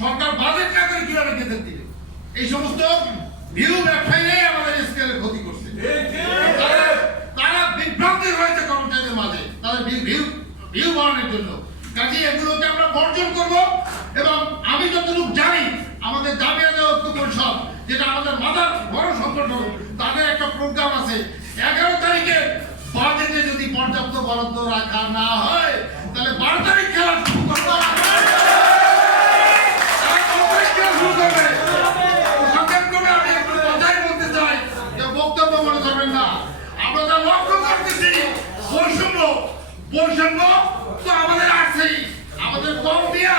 সরকার budget না করে কিভাবে খেতে দিবে? এই সমস্ত ভিউ ব্যবসায়ীরাই আমাদের স্কেলের ক্ষতি করছে। তারা বিভ্রান্তি হয়েছে কর্মচারীদের মাঝে তাদের ভিউ বাড়ানোর জন্য। কাজে এগুলোকে আমরা বর্জন করব এবং আমি যতটুকু জানি আমাদের জামিয়াতে ঐক্য পরিষদ, যেটা আমাদের মাথার বড় সংগঠন, তাদের একটা প্রোগ্রাম আছে 11 তারিখে বাজেটে যদি পর্যাপ্ত বরাদ্দ রাখা না হয় তাহলে 12 তারিখ খেলা শুরু করতে হবে। আমি একটু কথাই বলতে চাই যে বক্তব্য মনে করবেন না। আমরা যা লক্ষ্য করতেছি বৈষম্য তো আমাদের আছেই, আমাদের কম দিয়া